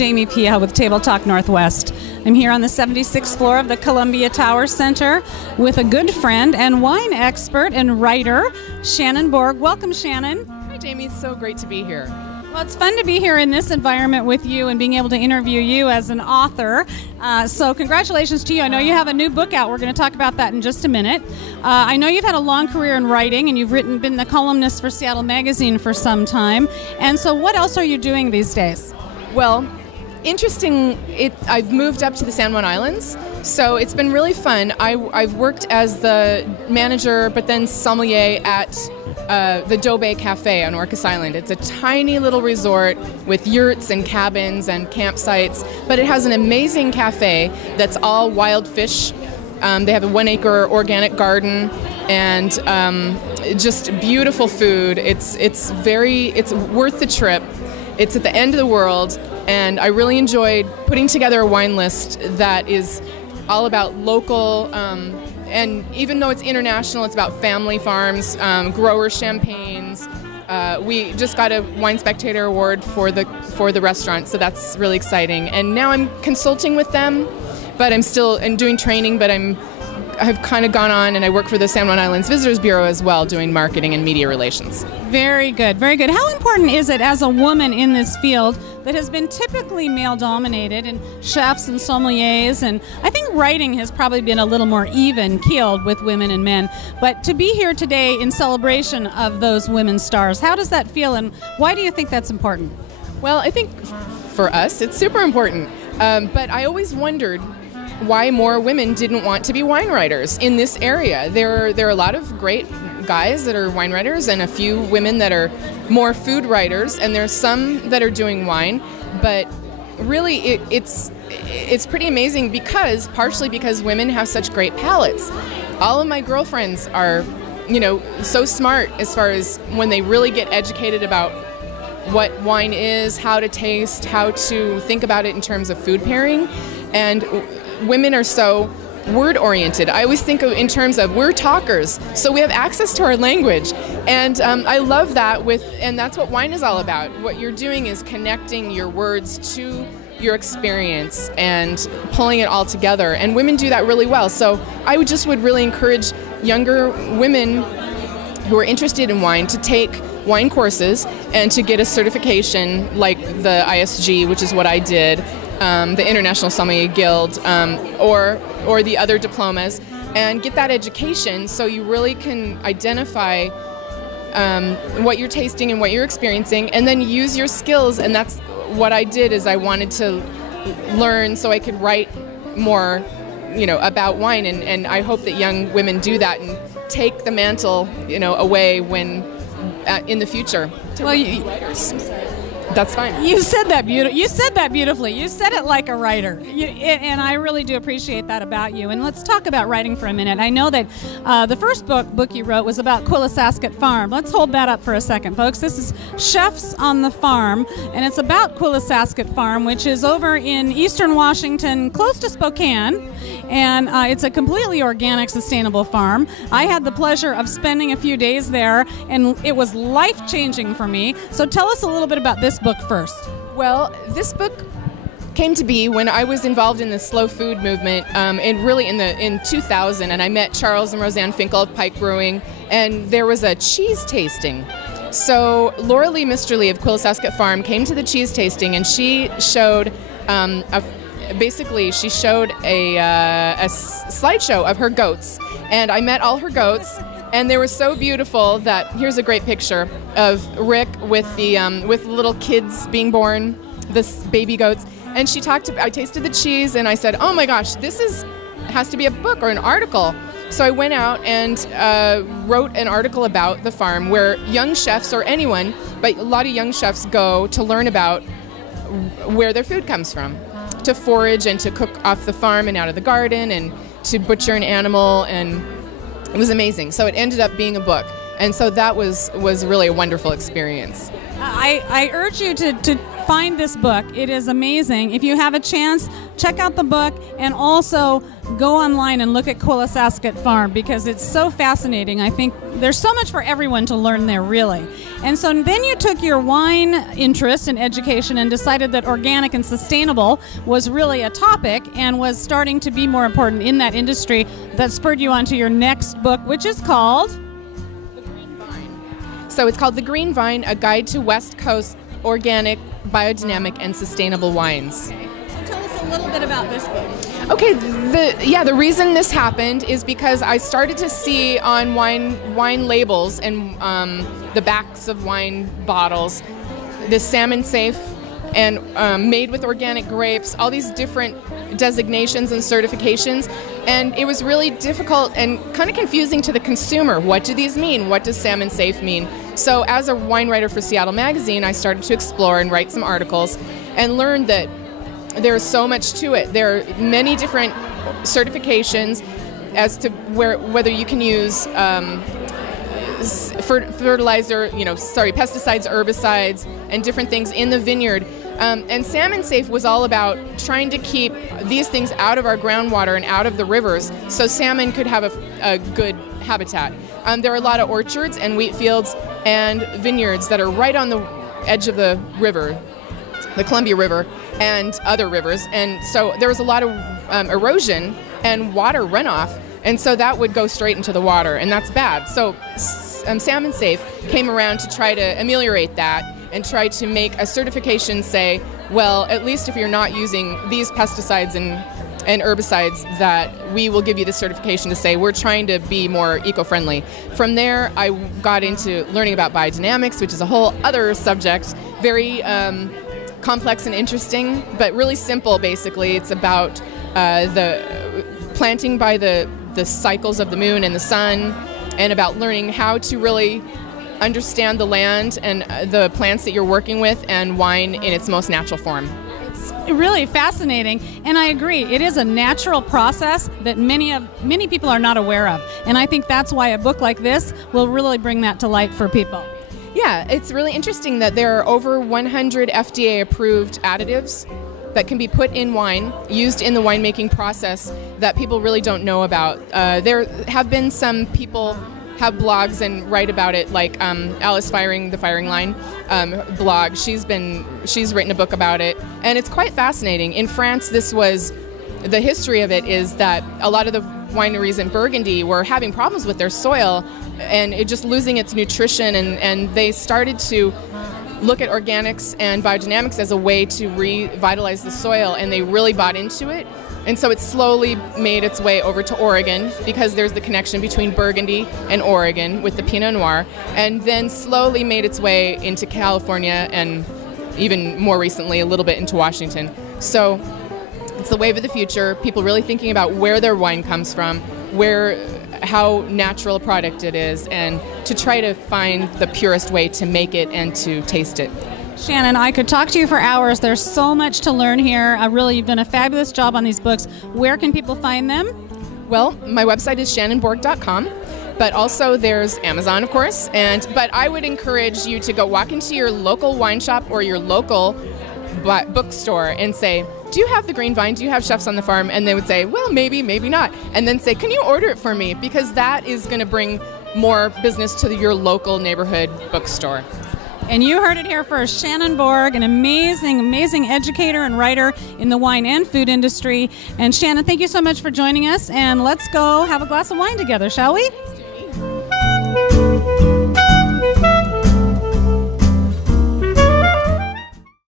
Jamie Peha with TableTalk Northwest. I'm here on the 76th floor of the Columbia Tower Center with a good friend and wine expert and writer, Shannon Borg. Welcome, Shannon. Hi, Jamie. It's so great to be here. Well, it's fun to be here in this environment with you and being able to interview you as an author. So congratulations to you. I know you have a new book out. We're going to talk about that in just a minute. I know you've had a long career in writing, and you've been the columnist for Seattle Magazine for some time. And so what else are you doing these days? Well, interesting. I've moved up to the San Juan Islands, so it's been really fun. I've worked as the manager, but then sommelier at the Doe Bay Cafe on Orcas Island. It's a tiny little resort with yurts and cabins and campsites, but it has an amazing cafe that's all wild fish. They have a 1 acre organic garden and just beautiful food. It's worth the trip. It's at the end of the world, and I really enjoyed putting together a wine list that is all about local, and even though it's international, it's about family farms, grower champagnes. We just got a Wine Spectator Award for the restaurant, so that's really exciting. And now I'm consulting with them, but I'm still doing training, but I've kind of gone on, and I work for the San Juan Islands Visitors Bureau as well, doing marketing and media relations. Very good, very good. How important is it as a woman in this field that has been typically male-dominated, and chefs and sommeliers, and I think writing has probably been a little more even-keeled with women and men, but to be here today in celebration of those women stars, how does that feel, and why do you think that's important? Well, I think for us, it's super important, but I always wondered why more women didn't want to be wine writers in this area. There are a lot of great guys that are wine writers and a few women that are more food writers, and there's some that are doing wine, but really it's pretty amazing partially because women have such great palates. All of my girlfriends are, so smart as far as when they really get educated about what wine is, how to taste, how to think about it in terms of food pairing, and women are so word-oriented. I always think in terms of we're talkers, so we have access to our language, and I love that and that's what wine is all about. What you're doing is connecting your words to your experience and pulling it all together, and women do that really well. So I would really encourage younger women who are interested in wine to take wine courses and to get a certification like the ISG, which is what I did, the International Sommelier Guild, or the other diplomas, and get that education so you really can identify what you're tasting and what you're experiencing, and then use your skills. And that's what I did, is I wanted to learn so I could write more, about wine, and I hope that young women do that and take the mantle, away when in the future. Well, that's fine. You said that beautifully. You said it like a writer, and I really do appreciate that about you. And let's talk about writing for a minute. I know that the first book you wrote was about Quillisasket Farm. Let's hold that up for a second, folks. This is Chefs on the Farm, and it's about Quillisasket Farm, which is over in eastern Washington, close to Spokane, and it's a completely organic, sustainable farm. I had the pleasure of spending a few days there, and it was life-changing for me. So tell us a little bit about this book first. Well, this book came to be when I was involved in the slow food movement, and really in 2000, and I met Charles and Roseanne Finkel of Pike Brewing, and there was a cheese tasting. So Laura Lee Mr. Lee of Quillisasket Farm came to the cheese tasting, and she showed she showed a slideshow of her goats, and I met all her goats. And they were so beautiful that here's a great picture of Rick with with little kids being born, this baby goats. And I tasted the cheese, and I said, oh my gosh, has to be a book or an article. So I went out and wrote an article about the farm, where young chefs, or anyone, but a lot of young chefs go to learn about where their food comes from, to forage and to cook off the farm and out of the garden, and to butcher an animal, and it was amazing. So it ended up being a book, and so that was really a wonderful experience. I urge you to find this book. It is amazing. If you have a chance, check out the book, and also go online and look at Quillisasket Farm, because it's so fascinating. I think there's so much for everyone to learn there, really. And so then you took your wine interest in education and decided that organic and sustainable was really a topic and was starting to be more important in that industry. That spurred you on to your next book, which is called? The Green Vine. So it's called The Green Vine, A Guide to West Coast Organic, Biodynamic, and Sustainable Wines. Okay. So tell us a little bit about this book. Okay, the reason this happened is because I started to see on wine labels and the backs of wine bottles, this salmon safe and made with organic grapes, all these different designations and certifications, and it was really difficult and kind of confusing to the consumer. What do these mean? What does salmon safe mean? So as a wine writer for Seattle Magazine, I started to explore and write some articles and learned that there's so much to it. There are many different certifications as to whether you can use pesticides, herbicides, and different things in the vineyard. And Salmon Safe was all about trying to keep these things out of our groundwater and out of the rivers so salmon could have a good habitat. There are a lot of orchards and wheat fields and vineyards that are right on the edge of the river, the Columbia River, and other rivers, and so there was a lot of erosion and water runoff, and so that would go straight into the water, and that's bad. So Salmon Safe came around to try to ameliorate that and try to make a certification say, well, at least if you're not using these pesticides and herbicides, that we will give you the certification to say we're trying to be more eco-friendly. From there, I got into learning about biodynamics, which is a whole other subject, very complex and interesting, but really simple. Basically, it's about the planting by the cycles of the moon and the sun, and about learning how to really understand the land and the plants that you're working with, and wine in its most natural form. It's really fascinating, and I agree. It is a natural process that many people are not aware of, and I think that's why a book like this will really bring that to light for people. Yeah, it's really interesting that there are over 100 FDA-approved additives that can be put in wine, used in the winemaking process, that people really don't know about. There have been some people have blogs and write about it, like Alice Firing, the Firing Line blog. She's written a book about it, and it's quite fascinating. In France, the history of it is that a lot of the wineries in Burgundy were having problems with their soil and it just losing its nutrition, and they started to look at organics and biodynamics as a way to revitalize the soil, and they really bought into it. And so it slowly made its way over to Oregon, because there's the connection between Burgundy and Oregon with the Pinot Noir, and then slowly made its way into California, and even more recently a little bit into Washington. So it's the wave of the future, people really thinking about where their wine comes from, how natural a product it is, and to try to find the purest way to make it and to taste it. Shannon, I could talk to you for hours. There's so much to learn here. You've done a fabulous job on these books. Where can people find them? Well, my website is shannonborg.com, but also there's Amazon, of course. But I would encourage you to go walk into your local wine shop or your local bookstore and say, do you have The Green Vine? Do you have Chefs on the Farm? And they would say, well, maybe, maybe not. And then say, can you order it for me? Because that is going to bring more business to your local neighborhood bookstore. And you heard it here first. Shannon Borg, an amazing, amazing educator and writer in the wine and food industry. And Shannon, thank you so much for joining us. And let's go have a glass of wine together, shall we?